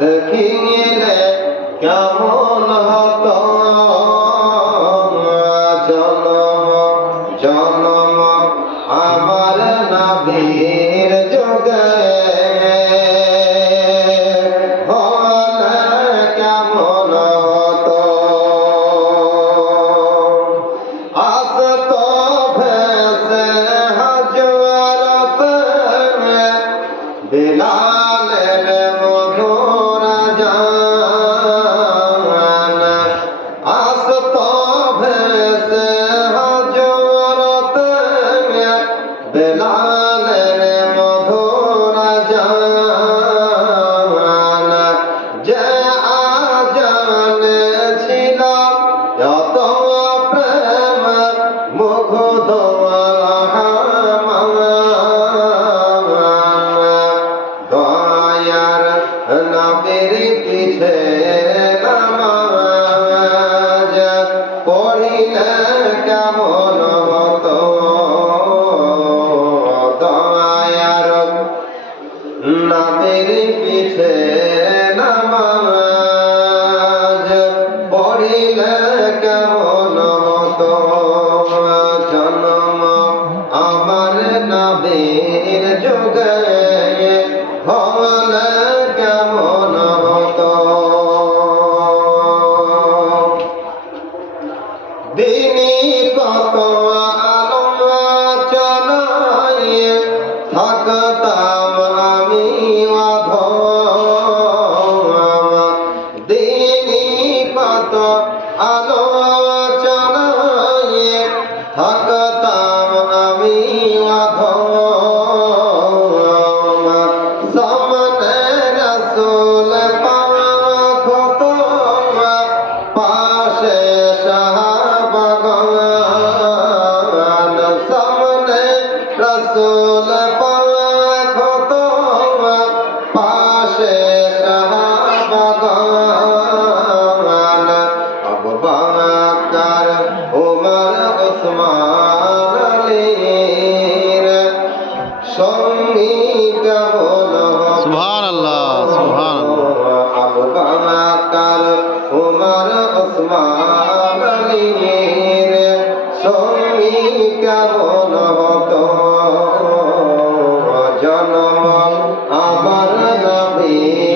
দেখিলে কেমন হতো জনম জনম আমার নবীর যোগে দয়ার নবীর পিছে নামাজ পড়িলে কেমন হতো? দয়ার পিছে নামাজ পড়িলে কেমন হতো? জন্ম আমার নবীর যুগে হলে কত আলোচনায় থাকতাম আমি অধম আবু বাকর উমর ওসমান আলীর সঙ্গী কেমন আমার নবীর